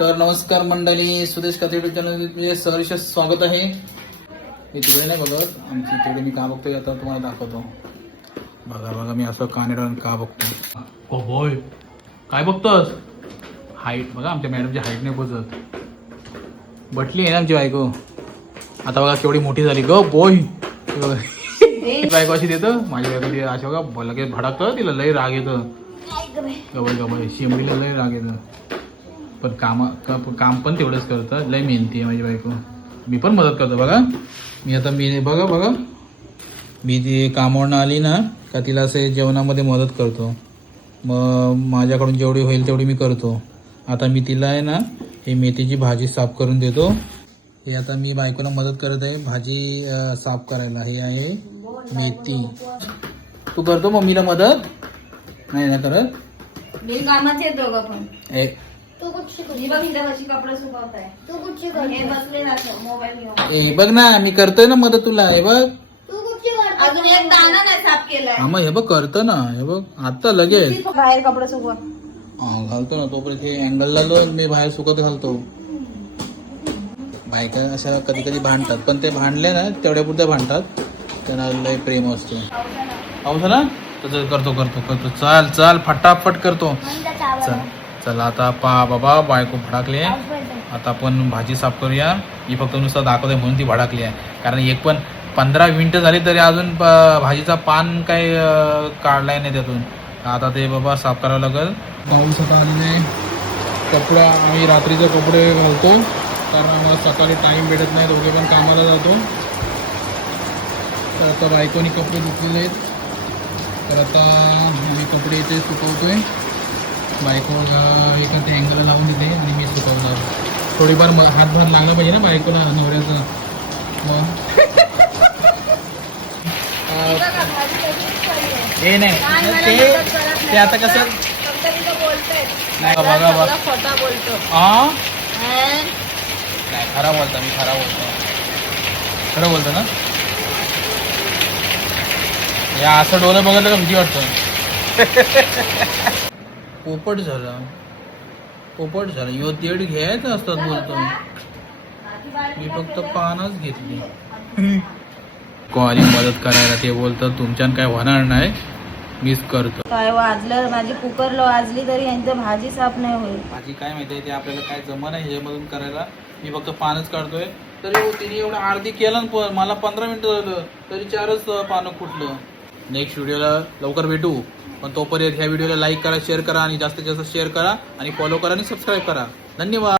तर नमस्कार मंडळी, सुदेश कथा युट्यूब चॅनलमध्ये सहर्ष स्वागत आहे. मी तिकडे नाही बघत, आमची तिकडे मी का बघतोय आता तुम्हाला दाखवतो. बघा बघा मी असं कानेडून का बघतो. ओ बॉय, काय बघतोस? हाईट बघा, आमच्या मॅडमची हाईट नाही पोचत. बटली आहे ना आमची बायको. आता बघा केवढी मोठी झाली ग बॉय. बायको अशी देतं, माझी बायको ती अशी बघा लगेच भडकतं, तिला लय राग येतं. गबाय गबाय शिमडीला लय राग येतं. पण काम पण तेवढंच करतं, लय मेहनती आहे माझी बायको. मी पण मदत करतो बघा. मी बघा मी ती कामावरून आली ना का तिला असे जेवणामध्ये मदत करतो. मग माझ्याकडून जेवढी होईल तेवढी मी करतो. आता मी तिला आहे ना हे मेथीची भाजी साफ करून देतो. हे आता मी बायकोला मदत करत आहे भाजी साफ करायला. हे आहे मेथी. तू करतो मम्मीला मदत? नाही ना करत मी कामाचे दोघं पण. तू कुठची कपडे सुकवताय. तू कुठची हे बसले जातं मोबाईल घेऊन. ए बघ ना, मी करतोय ना मदत तुला. हे बघ तू कुठची अजून एक दाना नाही साफ केलाय. हा मग हे बघ करतो ना. हे बघ आता लगेच बाहेर कपडे सुकवा. घालतो ना. तोपर्यंत हे अँगल लावलो मी बाहेर सुकत घालतो. बायका अशा कधी कधी भांडतात, पण ते भांडले ना तेवढ्या पुरत्या भांडतात. त्यांना लय प्रेम असतो. पाऊस ना तर करतो. चल फटाफट करतो. चला आता बाबा बायको भडाकली आहे. आता आपण भाजी साफ करूया. ही फक्त नुसतं दाखवते म्हणून ती भडाकली आहे. कारण एक पण 15 मिनिटं झाली तरी अजून भाजीचा पान काही काढलाय नाही त्यातून. आता ते बाबा साफ करावं लागेल. पाऊस आता आलेले कपडे आम्ही रात्रीचे कपडे घालतो कारण आम्हाला सकाळी टाईम भेटत नाही. दोघे पण कामाला जातो. तर आता बायकोनी कपडे धुतलेले आहेत. तर आता आम्ही कपडे इथे सुकवतोय. बायको एका ते अँगलला लावून देते आणि मी सुकवणार. थोडीफार हातभार लागला पाहिजे ना बायकोला नवऱ्याचं. मग हे नाही ते आता कसं नाही बघा खोटा बोलतो. नाही खरा बोलतो. मी खरं बोलतो ना. या असं डोलं बघितलं का भीती वाटतं. पोपट झाला यो तेड घ्यायचं असतात बोलतो. मी फक्त पानच घेतली. कोणी मदत करायला ते बोलतं तुमच्यान काय होणार नाही, मीच करतो. काय वाजलं, माझी कुकरला वाजली तरी यांचं भाजी साफ नाही होईल. भाजी काय माहितीये ते आपल्याला काय जमत नाही ह्याच्यामधून करायला. मी फक्त पानच काढतोय. तरी तिने एवढं अर्धी केलं पण मला 15 मिनिटं झालं तरी 4च पानं फुटलं. नेक्स्ट व्हिडिओला लवकर भेटू. पण तोपर्यंत ह्या व्हिडिओला लाईक करा, शेअर करा आणि जास्तीत जास्त शेअर करा आणि फॉलो करा आणि सबस्क्राईब करा. धन्यवाद.